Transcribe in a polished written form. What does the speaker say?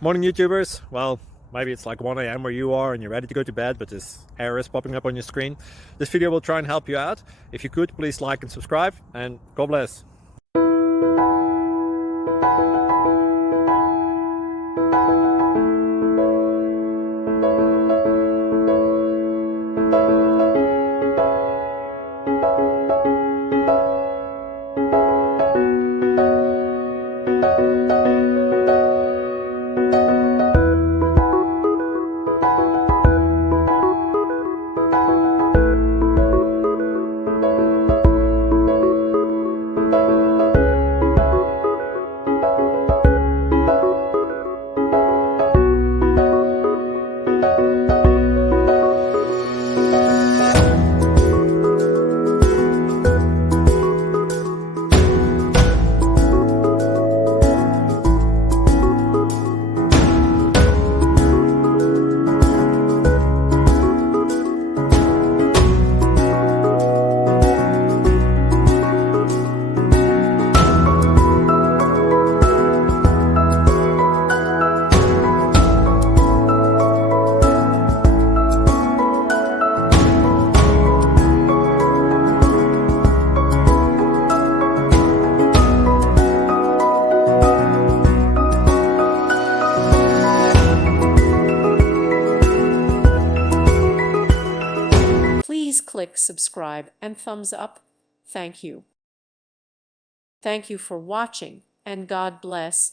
Morning, YouTubers. Well, maybe it's like 1 a.m. where you are and you're ready to go to bed, but this error is popping up on your screen. This video will try and help you out. If you could, please like and subscribe, and God bless. Please click subscribe and thumbs up. Thank you. Thank you for watching, and God bless.